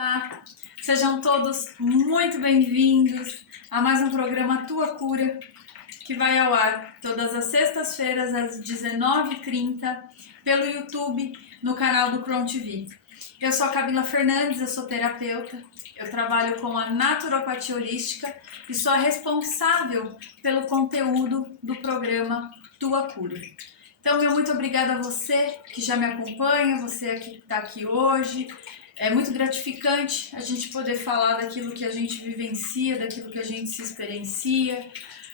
Olá, sejam todos muito bem-vindos a mais um programa Tua Cura, que vai ao ar todas as sextas-feiras às 19h30 pelo YouTube no canal do Crohn TV. Eu sou a Camila Fernandes, eu sou terapeuta, eu trabalho com a naturopatia holística e sou a responsável pelo conteúdo do programa Tua Cura. Então, meu muito obrigada a você que já me acompanha, você que está aqui hoje. É muito gratificante a gente poder falar daquilo que a gente vivencia, daquilo que a gente se experiencia,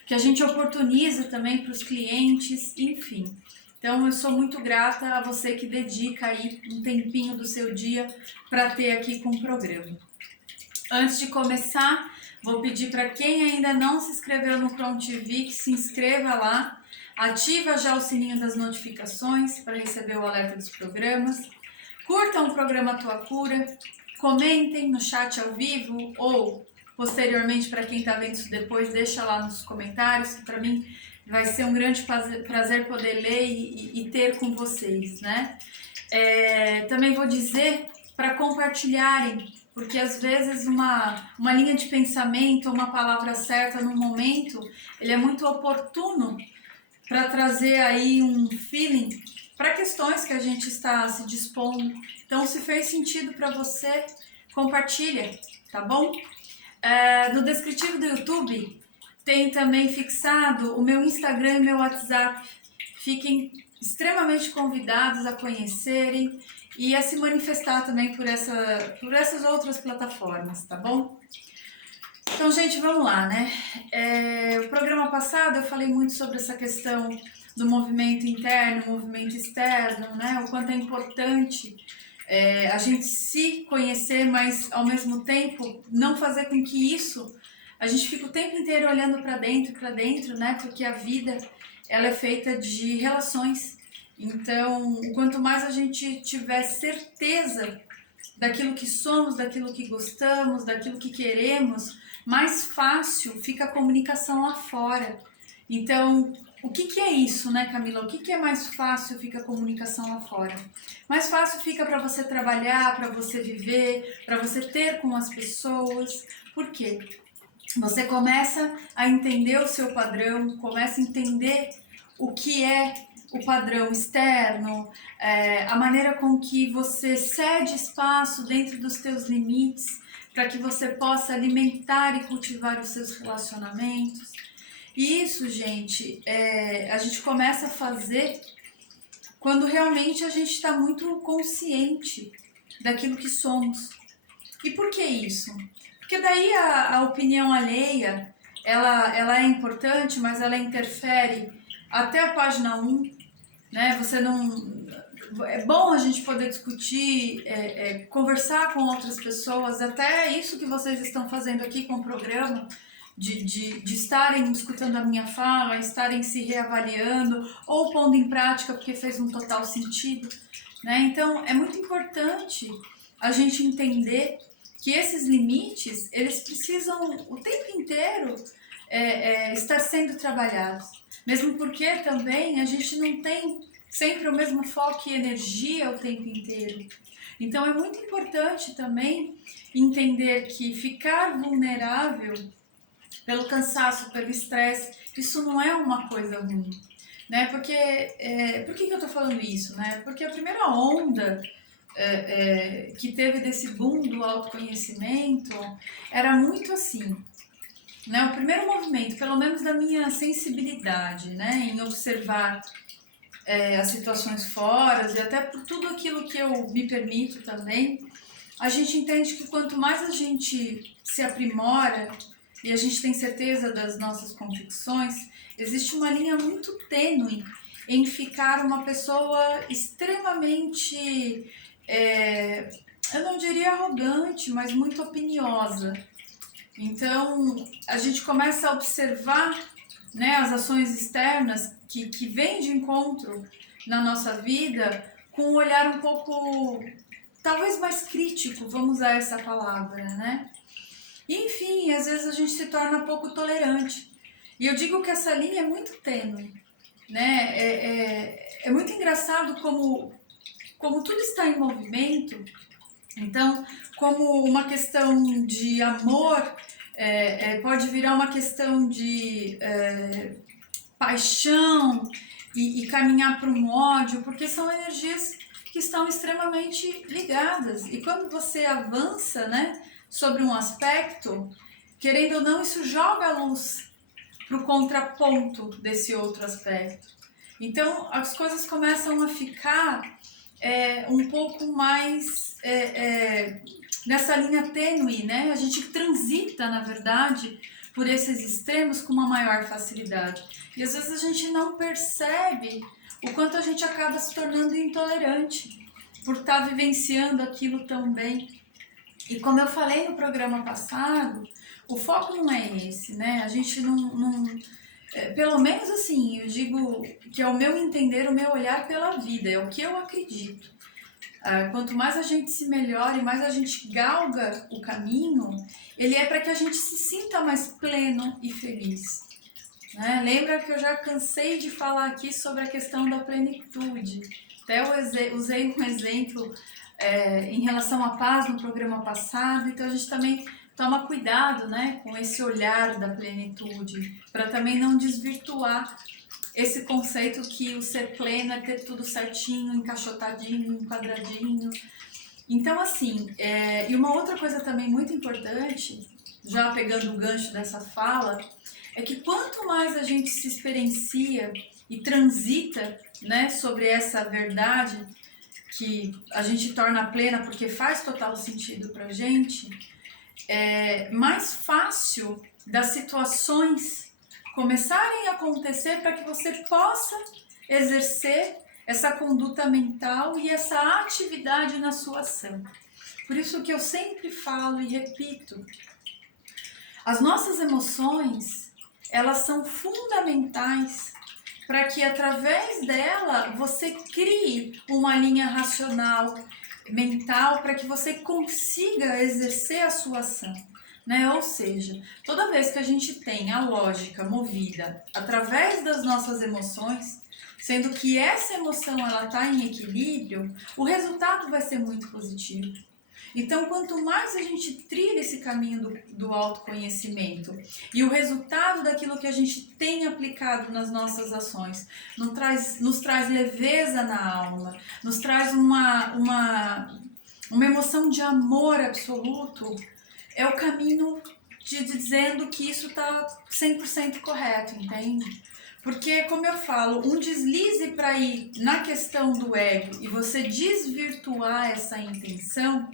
que a gente oportuniza também para os clientes, enfim. Então eu sou muito grata a você que dedica aí um tempinho do seu dia para ter aqui com o programa. Antes de começar, vou pedir para quem ainda não se inscreveu no Crohn TV que se inscreva lá, ativa já o sininho das notificações para receber o alerta dos programas. Curtam o programa Tua Cura, comentem no chat ao vivo ou posteriormente, para quem está vendo isso depois, deixa lá nos comentários, que para mim vai ser um grande prazer poder ler e ter com vocês, né? Também vou dizer para compartilharem, porque às vezes uma linha de pensamento, uma palavra certa no momento, ele é muito oportuno para trazer aí um feeling para questões que a gente está se dispondo. Então, se fez sentido para você, compartilha, tá bom? No descritivo do YouTube tem também fixado o meu Instagram e meu WhatsApp. Fiquem extremamente convidados a conhecerem e a se manifestar também por essas outras plataformas, tá bom? Então, gente, vamos lá, né? O programa passado eu falei muito sobre essa questão do movimento interno, movimento externo, né? O quanto é importante a gente se conhecer, mas ao mesmo tempo não fazer com que a gente fique o tempo inteiro olhando para dentro, né? Porque a vida ela é feita de relações. Então, quanto mais a gente tiver certeza daquilo que somos, daquilo que gostamos, daquilo que queremos, mais fácil fica a comunicação lá fora. Então, o que é isso, né, Camila? O que é mais fácil fica a comunicação lá fora? Mais fácil fica para você trabalhar, para você viver, para você ter com as pessoas. Por quê? Você começa a entender o seu padrão, começa a entender o que é o padrão externo, a maneira com que você cede espaço dentro dos teus limites para que você possa alimentar e cultivar os seus relacionamentos. E isso, gente, a gente começa a fazer quando realmente a gente está muito consciente daquilo que somos. E por que isso? Porque daí a opinião alheia, ela é importante, mas ela interfere até a página 1, né? Você não... É bom a gente poder discutir, conversar com outras pessoas, até isso que vocês estão fazendo aqui com o programa, de estarem escutando a minha fala, estarem se reavaliando ou pondo em prática porque fez um total sentido, né? Então, é muito importante a gente entender que esses limites, eles precisam o tempo inteiro estar sendo trabalhados. Mesmo porque também a gente não tem sempre o mesmo foco e energia o tempo inteiro. Então é muito importante também entender que ficar vulnerável pelo cansaço, pelo estresse, isso não é uma coisa ruim, né? Porque, por que eu tô falando isso, né? Porque a primeira onda que teve desse boom do autoconhecimento era muito assim, né? O primeiro movimento, pelo menos da minha sensibilidade, né? Em observar as situações fora e até por tudo aquilo que eu me permito também, a gente entende que quanto mais a gente se aprimora e a gente tem certeza das nossas convicções, existe uma linha muito tênue em ficar uma pessoa extremamente, eu não diria arrogante, mas muito opiniosa. Então, a gente começa a observar, né, as ações externas que vêm de encontro na nossa vida com um olhar um pouco, talvez mais crítico, vamos usar essa palavra, né? E, enfim, às vezes a gente se torna pouco tolerante. E eu digo que essa linha é muito tênue, né? É muito engraçado como tudo está em movimento Então, como uma questão de amor, pode virar uma questão de paixão e caminhar para um ódio, porque são energias que estão extremamente ligadas. E quando você avança, né, sobre um aspecto, querendo ou não, isso joga a luz para o contraponto desse outro aspecto. Então, as coisas começam a ficar um pouco mais nessa linha tênue, né? A gente transita, na verdade, por esses extremos com uma maior facilidade. E às vezes a gente não percebe o quanto a gente acaba se tornando intolerante por estar vivenciando aquilo tão bem. E como eu falei no programa passado, o foco não é esse, né? A gente pelo menos assim, eu digo que é o meu entender, o meu olhar pela vida, é o que eu acredito. Quanto mais a gente se melhora e mais a gente galga o caminho, ele é para que a gente se sinta mais pleno e feliz. Né? Lembra que eu já cansei de falar aqui sobre a questão da plenitude. Até eu usei um exemplo em relação à paz no programa passado, então a gente também toma cuidado, né, com esse olhar da plenitude, para também não desvirtuar esse conceito que o ser pleno é ter tudo certinho, encaixotadinho, enquadradinho. Então, assim, e uma outra coisa também muito importante, já pegando o gancho dessa fala, é que quanto mais a gente se experiencia e transita, né, sobre essa verdade que a gente torna plena porque faz total sentido pra gente, mais fácil das situações começarem a acontecer para que você possa exercer essa conduta mental e essa atividade na sua ação. Por isso que eu sempre falo e repito, as nossas emoções, elas são fundamentais para que através dela você crie uma linha racional, mental, para que você consiga exercer a sua ação. Né? Ou seja, toda vez que a gente tem a lógica movida através das nossas emoções, sendo que essa emoção ela está em equilíbrio, o resultado vai ser muito positivo. Então, quanto mais a gente trilha esse caminho do autoconhecimento e o resultado daquilo que a gente tem aplicado nas nossas ações nos traz leveza na alma, nos traz uma emoção de amor absoluto, é o caminho dizendo que isso está 100% correto, entende? Porque, como eu falo, um deslize para ir na questão do ego e você desvirtuar essa intenção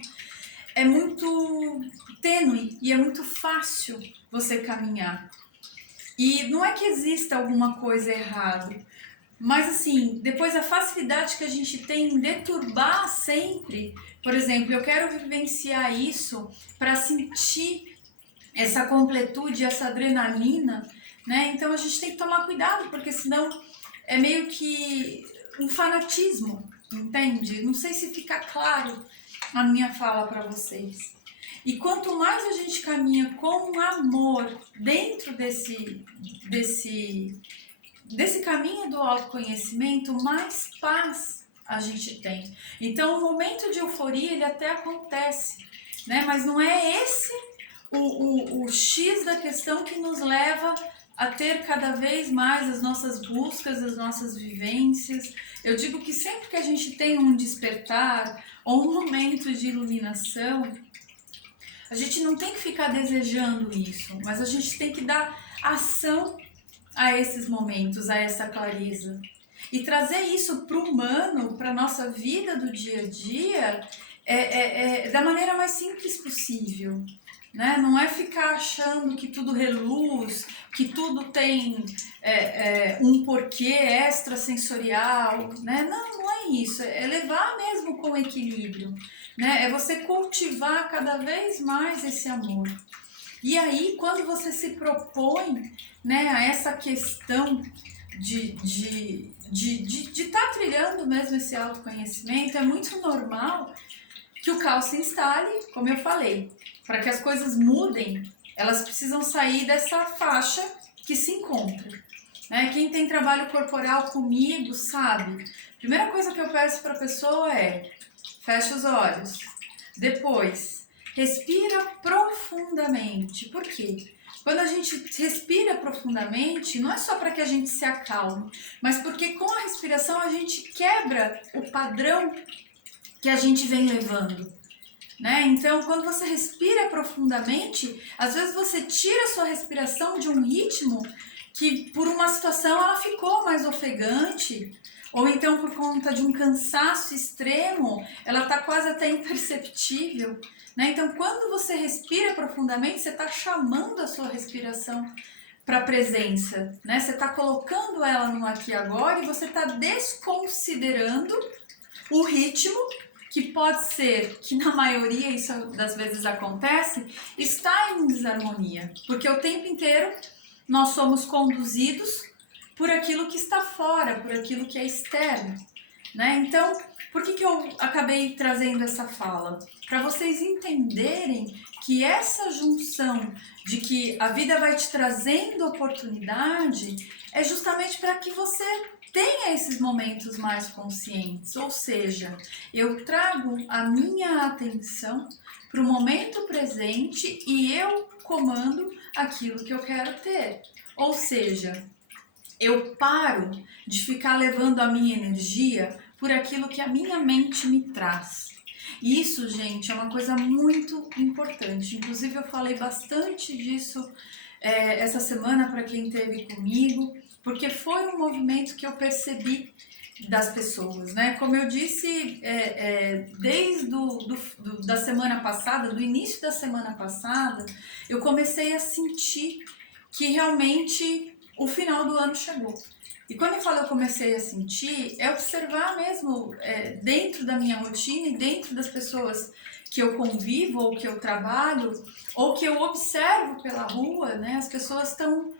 é muito tênue e é muito fácil você caminhar. E não é que exista alguma coisa errada, mas assim, depois a facilidade que a gente tem em deturbar sempre, por exemplo, eu quero vivenciar isso para sentir essa completude, essa adrenalina, né? Então a gente tem que tomar cuidado, porque senão é meio que um fanatismo, entende? Não sei se fica claro a minha fala para vocês. E quanto mais a gente caminha com amor dentro desse caminho do autoconhecimento, mais paz a gente tem. Então, o momento de euforia, ele até acontece, né? Mas não é esse o X da questão que nos leva a ter cada vez mais as nossas buscas, as nossas vivências. Eu digo que sempre que a gente tem um despertar ou um momento de iluminação, a gente não tem que ficar desejando isso, mas a gente tem que dar ação a esses momentos, a essa clareza. E trazer isso para o humano, para a nossa vida do dia a dia, da maneira mais simples possível. Né? Não é ficar achando que tudo reluz, que tudo tem um porquê extrasensorial, né? Não é isso, é levar mesmo com equilíbrio, né? É você cultivar cada vez mais esse amor. E aí, quando você se propõe, né, a essa questão de estar trilhando mesmo esse autoconhecimento, é muito normal que o caos se instale, como eu falei. Para que as coisas mudem, elas precisam sair dessa faixa que se encontra. Né? Quem tem trabalho corporal comigo sabe. A primeira coisa que eu peço para a pessoa é: feche os olhos. Depois, respira profundamente. Por quê? Quando a gente respira profundamente, não é só para que a gente se acalme, mas porque com a respiração a gente quebra o padrão que a gente vem levando, né? Então, quando você respira profundamente, às vezes você tira a sua respiração de um ritmo que por uma situação ela ficou mais ofegante, ou então por conta de um cansaço extremo, ela está quase até imperceptível, né? Então, quando você respira profundamente, você está chamando a sua respiração para a presença, né? Você está colocando ela no aqui e agora e você está desconsiderando o ritmo, que pode ser, que na maioria isso das vezes acontece, está em desarmonia, porque o tempo inteiro nós somos conduzidos por aquilo que está fora, por aquilo que é externo, né? Então, por que eu acabei trazendo essa fala? Para vocês entenderem que essa junção de que a vida vai te trazendo oportunidade é justamente para que você tenha esses momentos mais conscientes, ou seja, eu trago a minha atenção para o momento presente e eu comando aquilo que eu quero ter, ou seja, eu paro de ficar levando a minha energia por aquilo que a minha mente me traz. E isso, gente, é uma coisa muito importante. Inclusive, eu falei bastante disso essa semana para quem esteve comigo, porque foi um movimento que eu percebi das pessoas, né? Como eu disse, desde da semana passada, do início da semana passada, eu comecei a sentir que realmente o final do ano chegou. E quando eu falo eu comecei a sentir, é observar mesmo dentro da minha rotina e dentro das pessoas que eu convivo ou que eu trabalho ou que eu observo pela rua, né? As pessoas estão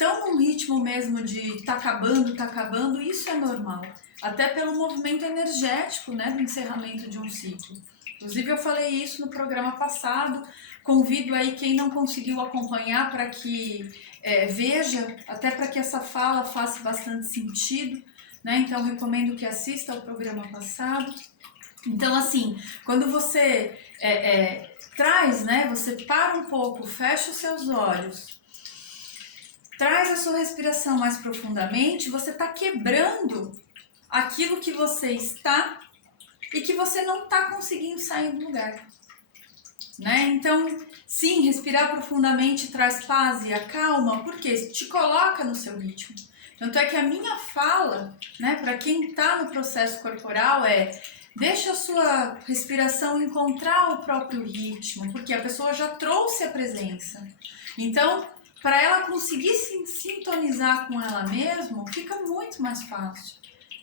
num ritmo mesmo de tá acabando, e isso é normal. Até pelo movimento energético, né, do encerramento de um ciclo. Inclusive eu falei isso no programa passado, convido aí quem não conseguiu acompanhar para que veja, até para que essa fala faça bastante sentido, né? Então recomendo que assista ao programa passado. Então assim, quando você traz, né, você para um pouco, fecha os seus olhos, traz a sua respiração mais profundamente, você está quebrando aquilo que você está e que você não está conseguindo sair do lugar, né? Então, sim, respirar profundamente traz paz e acalma, porque te coloca no seu ritmo. Tanto é que a minha fala, né, para quem está no processo corporal deixa a sua respiração encontrar o próprio ritmo, porque a pessoa já trouxe a presença. Então, para ela conseguir se sintonizar com ela mesma, fica muito mais fácil,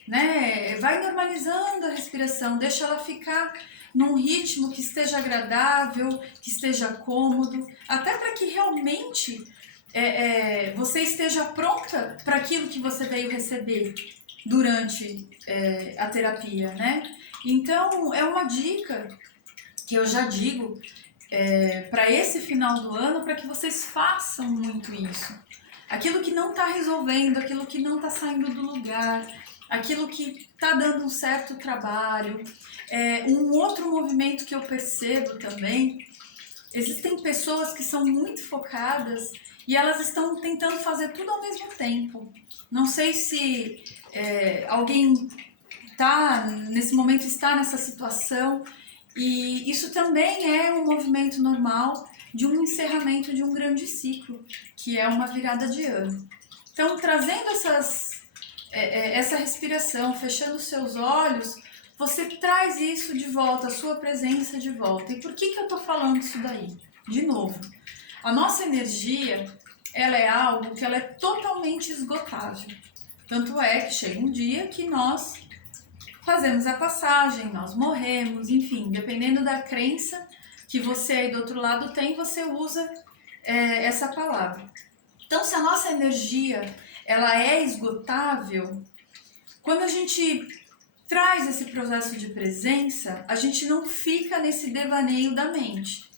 né? Vai normalizando a respiração, deixa ela ficar num ritmo que esteja agradável, que esteja cômodo, até para que realmente você esteja pronta para aquilo que você veio receber durante a terapia, né? Então, é uma dica que eu já digo para esse final do ano, para que vocês façam muito isso. Aquilo que não está resolvendo, aquilo que não está saindo do lugar, aquilo que está dando um certo trabalho. Um outro movimento que eu percebo também, existem pessoas que são muito focadas e elas estão tentando fazer tudo ao mesmo tempo. Não sei se alguém nesse momento está nessa situação, e isso também é um movimento normal de um encerramento de um grande ciclo, que é uma virada de ano. Então, trazendo essa respiração, fechando os seus olhos, você traz isso de volta, a sua presença de volta. E por que eu estou falando isso daí? De novo, a nossa energia, ela é algo que ela é totalmente esgotável. Tanto é que chega um dia que nós fazemos a passagem, nós morremos, enfim, dependendo da crença que você aí do outro lado tem, você usa essa palavra. Então, se a nossa energia ela é esgotável, quando a gente traz esse processo de presença, a gente não fica nesse devaneio da mente,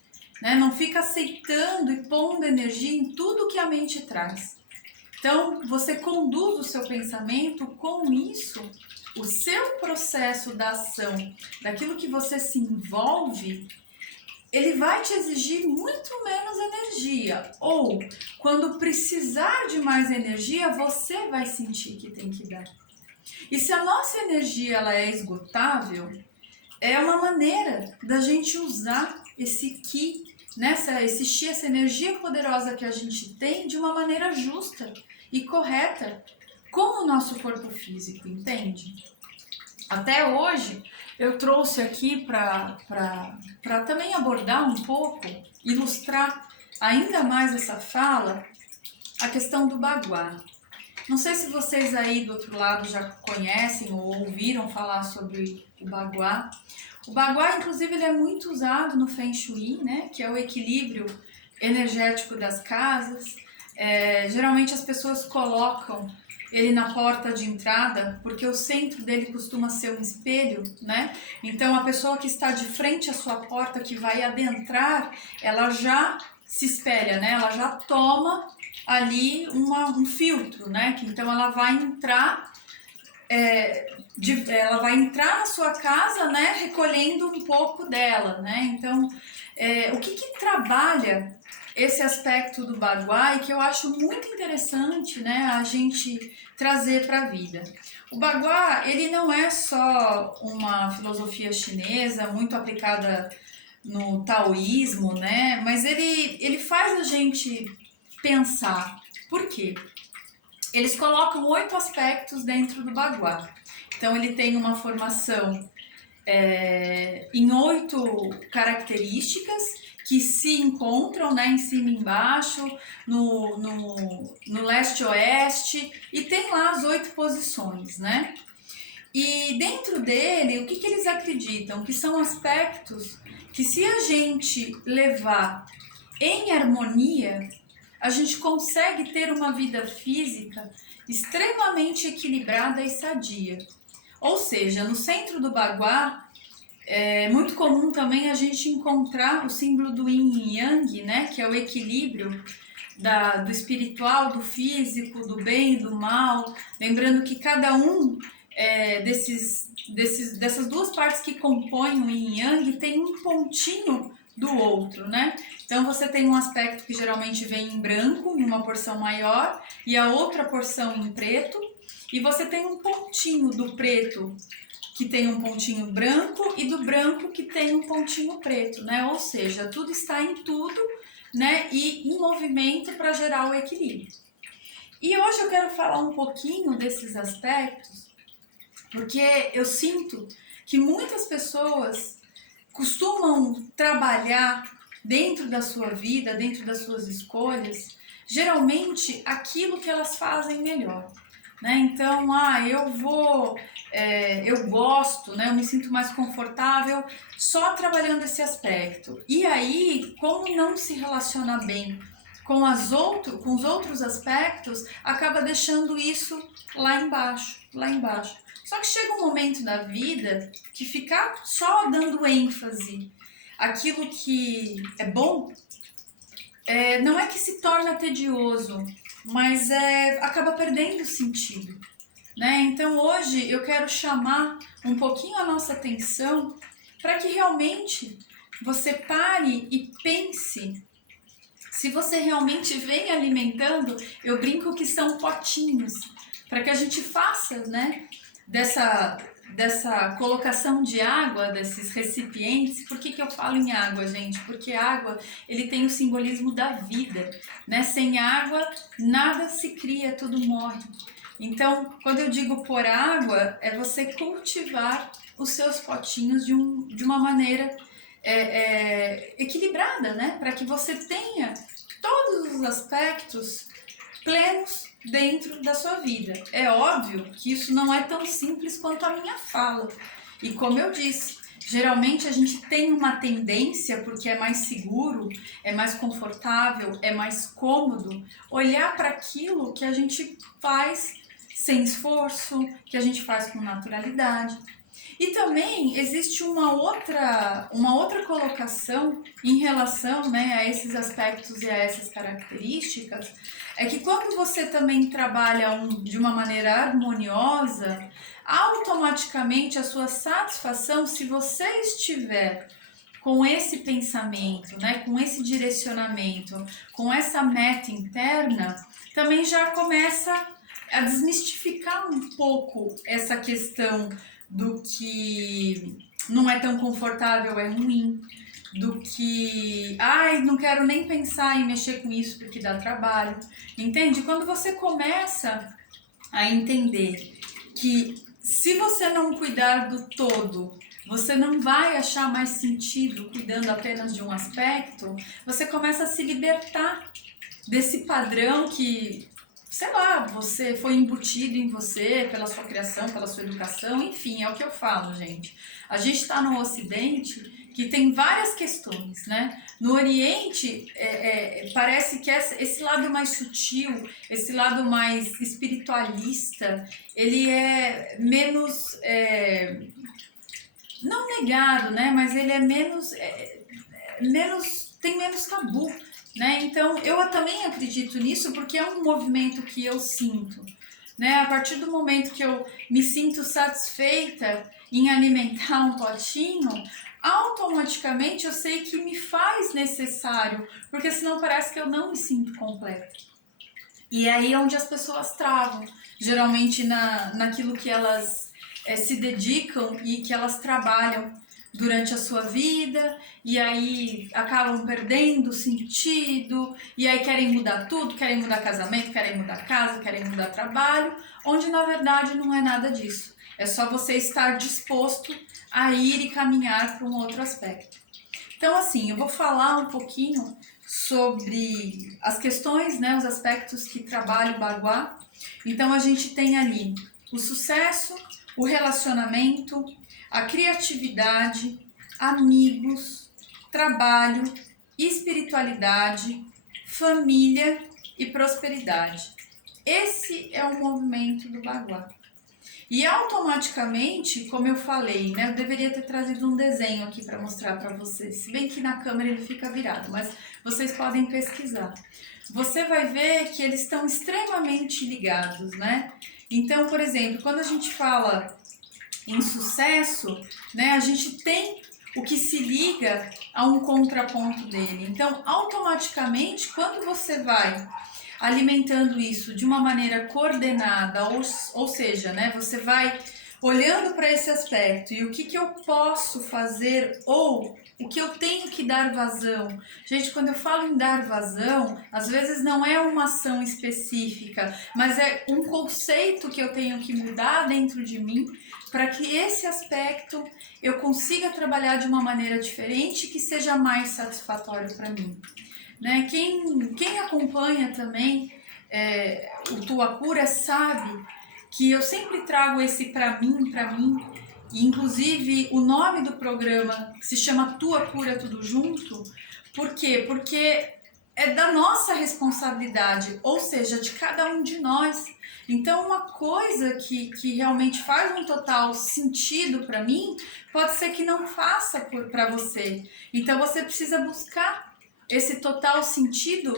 né? Não fica aceitando e pondo energia em tudo que a mente traz. Então, você conduz o seu pensamento com isso, o seu processo da ação, daquilo que você se envolve, ele vai te exigir muito menos energia. Ou, quando precisar de mais energia, você vai sentir que tem que dar. E se a nossa energia ela é esgotável, é uma maneira da gente usar esse ki, esse chi, essa energia poderosa que a gente tem de uma maneira justa e correta com o nosso corpo físico, entende? Até hoje eu trouxe aqui para também abordar um pouco, ilustrar ainda mais essa fala, a questão do baguá. Não sei se vocês aí do outro lado já conhecem ou ouviram falar sobre o baguá. O baguá, inclusive, ele é muito usado no Feng Shui, né? Que é o equilíbrio energético das casas. Geralmente as pessoas colocam ele na porta de entrada, porque o centro dele costuma ser um espelho, né? Então a pessoa que está de frente à sua porta, que vai adentrar, ela já se espelha, né? Ela já toma ali um filtro, né? Que então ela vai entrar, ela vai entrar na sua casa, né? Recolhendo um pouco dela, né? Então, o que trabalha esse aspecto do baguá e que eu acho muito interessante, né, a gente trazer para a vida. O baguá, ele não é só uma filosofia chinesa muito aplicada no taoísmo, né, mas ele faz a gente pensar. Por quê? Eles colocam 8 aspectos dentro do baguá. Então ele tem uma formação em 8 características que se encontram, né, em cima e embaixo, no leste-oeste, e tem lá as 8 posições, né? E dentro dele, o que eles acreditam? Que são aspectos que, se a gente levar em harmonia, a gente consegue ter uma vida física extremamente equilibrada e sadia. Ou seja, no centro do baguá, é muito comum também a gente encontrar o símbolo do yin e yang, né? Que é o equilíbrio do espiritual, do físico, do bem e do mal. Lembrando que cada um dessas duas partes que compõem o yin e yang tem um pontinho do outro, né? Então você tem um aspecto que geralmente vem em branco, em uma porção maior, e a outra porção em preto, e você tem um pontinho do preto que tem um pontinho branco e do branco que tem um pontinho preto, né? Ou seja, tudo está em tudo, né? E em movimento para gerar o equilíbrio. E hoje eu quero falar um pouquinho desses aspectos, porque eu sinto que muitas pessoas costumam trabalhar dentro da sua vida, dentro das suas escolhas, geralmente aquilo que elas fazem melhor. Né? Então, eu gosto, né? Eu me sinto mais confortável só trabalhando esse aspecto. E aí, como não se relaciona bem com os outros aspectos, acaba deixando isso lá embaixo. Só que chega um momento da vida que ficar só dando ênfase àquilo que é bom, não é que se torna tedioso, mas acaba perdendo sentido, né? Então hoje eu quero chamar um pouquinho a nossa atenção para que realmente você pare e pense se você realmente vem alimentando. Eu brinco que são potinhos, para que a gente faça, né, dessa colocação de água, desses recipientes. Por que eu falo em água, gente? Porque água, ele tem o simbolismo da vida, né? Sem água, nada se cria, tudo morre. Então, quando eu digo pôr água, é você cultivar os seus potinhos de uma maneira equilibrada, né? Para que você tenha todos os aspectos plenos dentro da sua vida. É óbvio que isso não é tão simples quanto a minha fala. E como eu disse, geralmente a gente tem uma tendência, porque é mais seguro, é mais confortável, é mais cômodo, olhar para aquilo que a gente faz sem esforço, que a gente faz com naturalidade. E também existe uma outra colocação em relação, né, a esses aspectos e a essas características, é que quando você também trabalha de uma maneira harmoniosa, automaticamente a sua satisfação, se você estiver com esse pensamento, né, com esse direcionamento, com essa meta interna, também já começa a desmistificar um pouco essa questão do que não é tão confortável, é ruim, do que, ai, não quero nem pensar em mexer com isso porque dá trabalho, entende? Quando você começa a entender que se você não cuidar do todo, você não vai achar mais sentido cuidando apenas de um aspecto, você começa a se libertar desse padrão que, sei lá, você foi embutido em você pela sua criação, pela sua educação, enfim, é o que eu falo, gente. A gente está no Ocidente que tem várias questões, né? No Oriente, parece que esse lado mais sutil, esse lado mais espiritualista, ele é menos, não negado, né? Mas ele é menos, tem menos tabu, né? Então, eu também acredito nisso porque é um movimento que eu sinto, né? A partir do momento que eu me sinto satisfeita em alimentar um potinho, automaticamente eu sei que me faz necessário, porque senão parece que eu não me sinto completa. E aí é onde as pessoas travam, geralmente naquilo que elas se dedicam e que elas trabalham durante a sua vida, e aí acabam perdendo sentido, e aí querem mudar tudo, querem mudar casamento, querem mudar casa, querem mudar trabalho, onde na verdade não é nada disso. É só você estar disposto a ir e caminhar para um outro aspecto. Então, assim, eu vou falar um pouquinho sobre as questões, né, os aspectos que trabalha o Baguá. Então, a gente tem ali o sucesso, o relacionamento, a criatividade, amigos, trabalho, espiritualidade, família e prosperidade. Esse é o movimento do Baguá. E automaticamente, como eu falei, né, eu deveria ter trazido um desenho aqui para mostrar para vocês. Se bem que na câmera ele fica virado, mas vocês podem pesquisar. Você vai ver que eles estão extremamente ligados, né? Então, por exemplo, quando a gente fala em sucesso, né, a gente tem o que se liga a um contraponto dele. Então, automaticamente, quando você vai alimentando isso de uma maneira coordenada, ou seja, né, você vai olhando para esse aspecto e o que eu posso fazer ou o que eu tenho que dar vazão. Gente, quando eu falo em dar vazão, às vezes não é uma ação específica, mas é um conceito que eu tenho que mudar dentro de mim para que esse aspecto eu consiga trabalhar de uma maneira diferente que seja mais satisfatório para mim. Né? Quem acompanha também o Tua Cura sabe que eu sempre trago esse para mim, e inclusive o nome do programa se chama Tua Cura Tudo Junto. Por quê? Porque é da nossa responsabilidade, ou seja, de cada um de nós. Então, uma coisa que realmente faz um total sentido para mim, pode ser que não faça para você. Então, você precisa buscar esse total sentido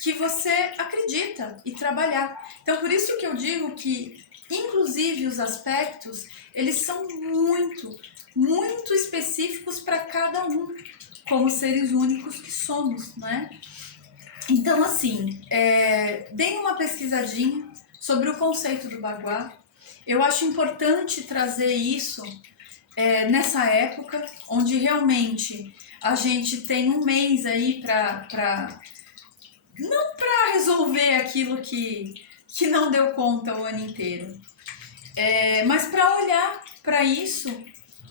que você acredita e trabalhar. Então, por isso que eu digo que, inclusive, os aspectos, eles são muito, muito específicos para cada um, como seres únicos que somos, né? Então, assim, deem uma pesquisadinha sobre o conceito do Baguá. Eu acho importante trazer isso nessa época, onde realmente a gente tem um mês aí não para resolver aquilo que não deu conta o ano inteiro, mas para olhar para isso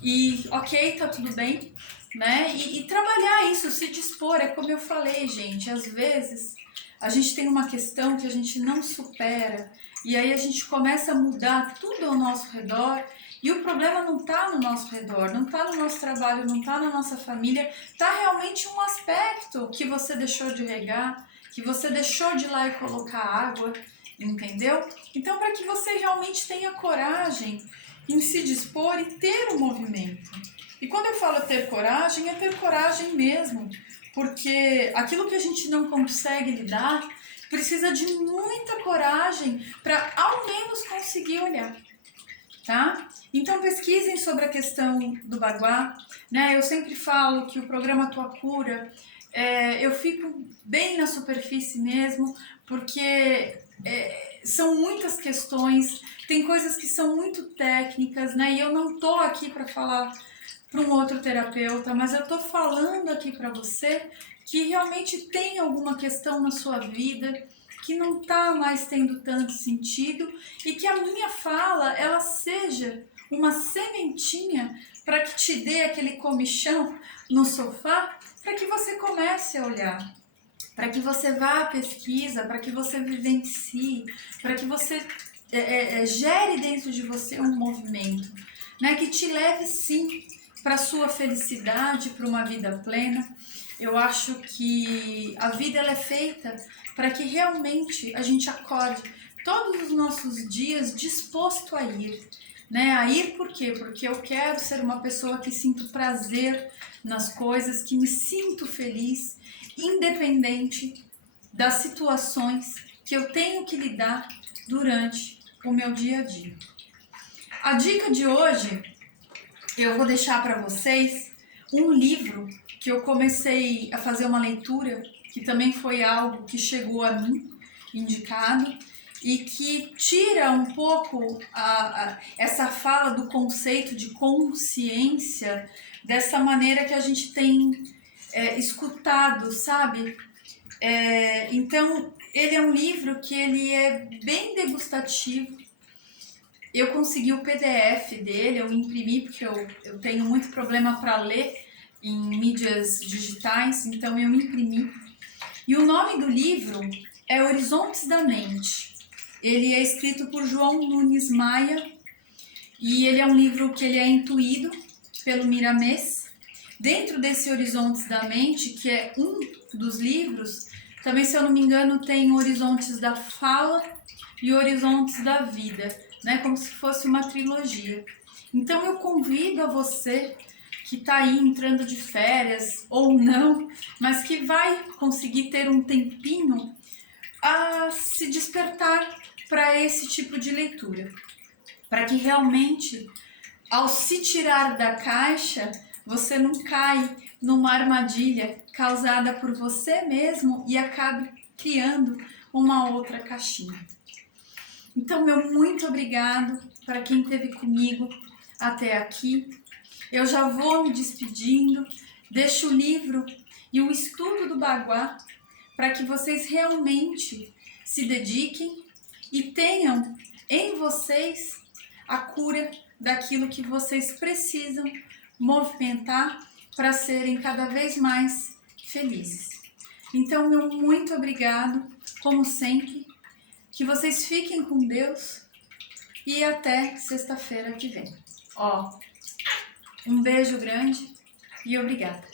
e ok, tá tudo bem, né? E trabalhar isso, se dispor, é como eu falei, gente, às vezes a gente tem uma questão que a gente não supera e aí a gente começa a mudar tudo ao nosso redor. E o problema não está no nosso redor, não está no nosso trabalho, não está na nossa família, está realmente um aspecto que você deixou de regar, que você deixou de ir lá e colocar água, entendeu? Então, para que você realmente tenha coragem em se dispor e ter o movimento. E quando eu falo ter coragem, é ter coragem mesmo, porque aquilo que a gente não consegue lidar precisa de muita coragem para ao menos conseguir olhar, tá? Então pesquisem sobre a questão do baguá, né? Eu sempre falo que o programa Tua Cura, eu fico bem na superfície mesmo, porque são muitas questões, tem coisas que são muito técnicas, né? E eu não tô aqui para falar para um outro terapeuta, mas eu tô falando aqui para você que realmente tem alguma questão na sua vida que não tá mais tendo tanto sentido e que a minha fala ela seja uma sementinha para que te dê aquele comichão no sofá, para que você comece a olhar, para que você vá à pesquisa, para que você vivencie, para que você gere dentro de você um movimento, né, que te leve sim para a sua felicidade, para uma vida plena. Eu acho que a vida ela é feita para que realmente a gente acorde todos os nossos dias disposto a ir. Né? A ir por quê? Porque eu quero ser uma pessoa que sinto prazer nas coisas, que me sinto feliz, independente das situações que eu tenho que lidar durante o meu dia a dia. A dica de hoje, eu vou deixar para vocês um livro que eu comecei a fazer uma leitura, que também foi algo que chegou a mim, indicado, e que tira um pouco essa fala do conceito de consciência dessa maneira que a gente tem escutado, sabe? Então, ele é um livro que ele é bem degustativo. Eu consegui o PDF dele, eu imprimi, porque eu tenho muito problema para ler em mídias digitais, então eu imprimi. E o nome do livro é Horizontes da Mente. Ele é escrito por João Nunes Maia e ele é um livro que ele é intuído pelo Miramês. Dentro desse Horizontes da Mente, que é um dos livros, também, se eu não me engano, tem Horizontes da Fala e Horizontes da Vida, né? Como se fosse uma trilogia. Então eu convido a você que está aí entrando de férias ou não, mas que vai conseguir ter um tempinho a se despertar para esse tipo de leitura, para que realmente, ao se tirar da caixa, você não cai numa armadilha causada por você mesmo e acabe criando uma outra caixinha. Então, meu muito obrigado para quem esteve comigo até aqui. Eu já vou me despedindo, deixo o livro e o estudo do baguá para que vocês realmente se dediquem e tenham em vocês a cura daquilo que vocês precisam movimentar para serem cada vez mais felizes. Então, meu muito obrigado, como sempre, que vocês fiquem com Deus e até sexta-feira que vem. Um beijo grande e obrigada.